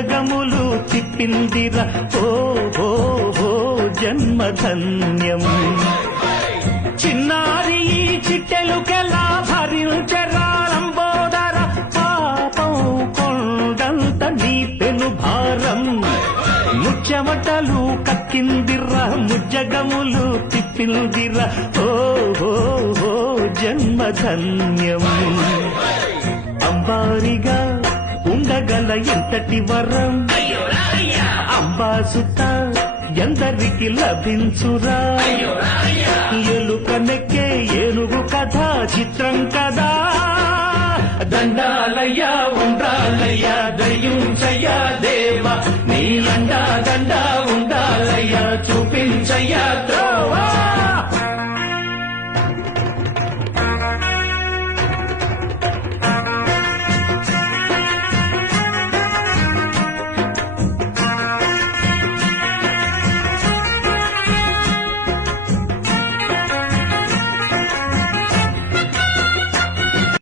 ముజ్జగములు తిప్పిందిరా ఓ జన్మధన్యం చిన్నారి ఈ చిట్టెలుకెలా భరించరాలంబోదర పాపం కొండంత నీ పెను భారం ముచ్చెమటలు కక్కిందిరా ముజ్జగములు తిప్పిందిరా ఓ జన్మధన్యం అంబారిగా ఉండగల ఎంతటి వరం అంబాసుత ఎందరికి లభించురా ఎలుక నెక్కే ఏనుగు కథ చిత్రం కదా దండాలయ్యా ఉండాలయ్యా దయ్యుంచయ్యా దేవ నీ అండా